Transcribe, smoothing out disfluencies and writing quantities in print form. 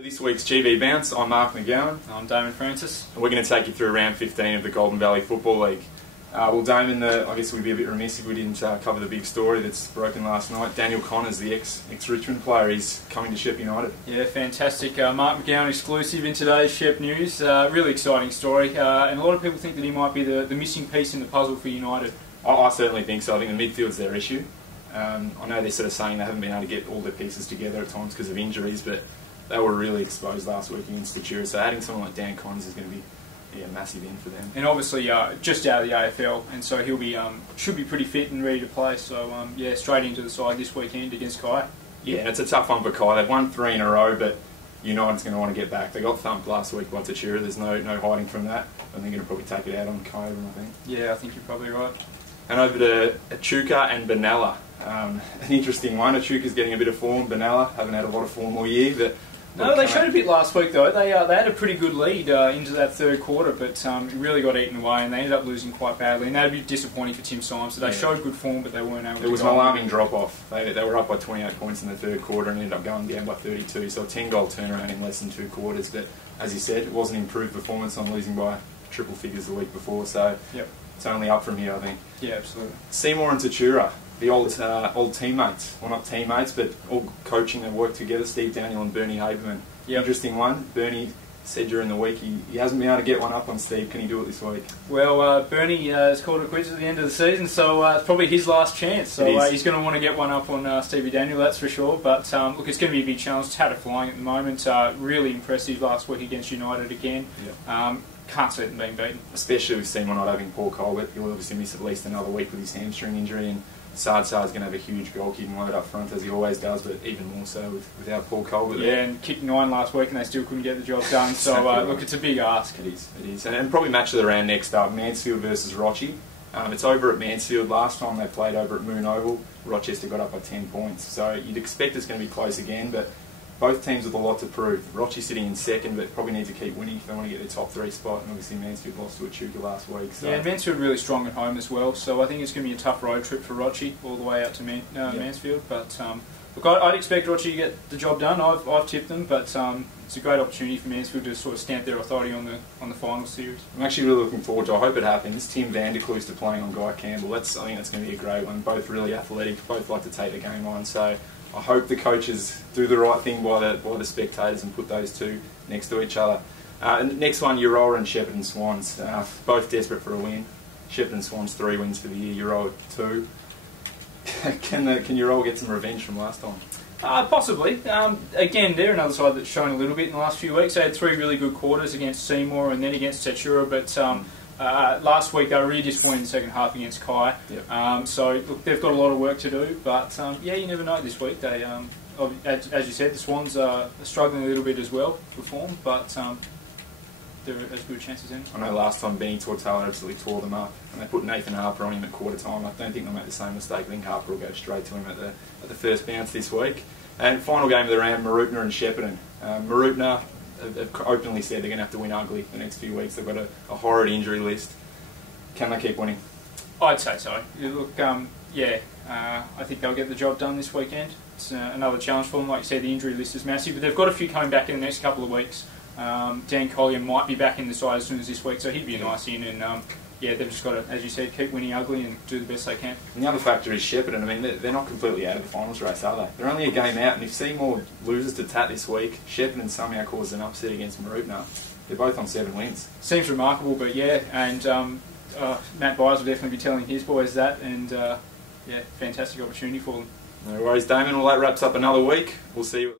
This week's GV Bounce, I'm Marc McGowan. I'm Damen Francis. And we're going to take you through round 15 of the Goulburn Valley Football League. Well, Damen, I guess we'd be a bit remiss if we didn't cover the big story that's broken last night. Daniel Connors, the ex-Richmond player, is coming to Shep United. Yeah, fantastic. Marc McGowan exclusive in today's Shep News. Really exciting story. And a lot of people think that he might be the missing piece in the puzzle for United. I certainly think so. I think the midfield's their issue. I know they're sort of saying they haven't been able to get all their pieces together at times because of injuries, but they were really exposed last week against Shepparton, so adding someone like Dan Connors is going to be a massive in for them. And obviously just out of the AFL, and so he'll be should be pretty fit and ready to play. So yeah, straight into the side this weekend against Kai. Yeah, it's a tough one for Kai. They've won 3 in a row, but United's going to want to get back. They got thumped last week by Shepparton. There's no hiding from that. I think it'll probably take it out on Kai, I think. Yeah, I think you're probably right. And over to Echuca and Benalla. An interesting one. Echuca's getting a bit of form. Benalla haven't had a lot of form all year, but no, they showed a bit last week though. They had a pretty good lead into that third quarter, but it really got eaten away, and they ended up losing quite badly. And that would be disappointing for Tim Symes. So they showed good form, but they weren't able to. It was an alarming drop-off. They were up by 28 points in the third quarter and ended up going down by 32. So a 10-goal turnaround in less than 2 quarters. But as you said, it was an improved performance on losing by triple figures the week before. So it's only up from here, I think. Yeah, absolutely. Seymour and Tatura, the old teammates. Well, not teammates, but all coaching and work together. Steve Daniel and Bernie Haberman. Yep. Interesting one. Bernie said during the week he hasn't been able to get one up on Steve. Can he do it this week? Well, Bernie has called it quits at the end of the season, so it's probably his last chance. So he's going to want to get one up on Stevie Daniel, that's for sure. But look, it's going to be a big challenge. Tata flying at the moment. Really impressive last week against United again. Yep. Can't see them being beaten. Especially with Seymour not having Paul Colbert. He'll obviously miss at least another week with his hamstring injury, and Sard's going to have a huge goal-kicking load up front, as he always does, but even more so without Paul Colbert. Yeah, and kicked 9 last week and they still couldn't get the job done, so exactly look, it's a big ask. It is. And probably match of the round next up, Mansfield versus Rochi. It's over at Mansfield. Last time they played over at Moon Oval, Rochester got up by 10 points, so you'd expect it's going to be close again, but both teams with a lot to prove. Rochi sitting in second, but probably need to keep winning if they want to get their top 3 spot. And obviously Mansfield lost to Echuca last week. So. Yeah, and Mansfield really strong at home as well. So I think it's going to be a tough road trip for Rochi all the way out to Mansfield. But look, I'd expect Rochi to get the job done. I've tipped them, but it's a great opportunity for Mansfield to sort of stamp their authority on the final series. I'm actually really looking forward to it. I hope it happens. Tim Vanderkluster playing on Guy Campbell. I think that's going to be a great one. Both really athletic. Both like to take the game on. So I hope the coaches do the right thing by the spectators and put those two next to each other. And next one, Euroa and Shepparton Swans. Both desperate for a win. Shepparton Swans 3 wins for the year, Euroa 2. Can Euroa get some revenge from last time? Possibly. Again, they're another side that's shown a little bit in the last few weeks. They had 3 really good quarters against Seymour and then against Tatura, but last week they were really disappointed in the second half against Kai. Yep. So look, they've got a lot of work to do, but yeah, you never know this week. They, as you said, the Swans are struggling a little bit as well for form, but they're as good a chance as any. I know last time Benny Tortella absolutely tore them up, and they put Nathan Harper on him at quarter time. I don't think they'll make the same mistake. I think Harper will go straight to him at the first bounce this week. And final game of the round, Mooroopna and Shepparton. Mooroopna have openly said they're going to have to win ugly the next few weeks. They've got a horrid injury list. Can they keep winning? I'd say so. Look, yeah, I think they'll get the job done this weekend. It's another challenge for them. Like you said, the injury list is massive, but they've got a few coming back in the next couple of weeks. Dan Collier might be back in the side as soon as this week, so he'd be a nice in. And yeah, they've just got to, as you said, keep winning ugly and do the best they can. And the other factor is Shepparton. I mean, they're not completely out of the finals race, are they? They're only a game out, and if Seymour loses to Tat this week, Shepparton somehow causes an upset against Mooroopna. They're both on 7 wins. Seems remarkable, but yeah, and Matt Byers will definitely be telling his boys that, and yeah, fantastic opportunity for them. No worries, Damon. Well, that wraps up another week. We'll see you.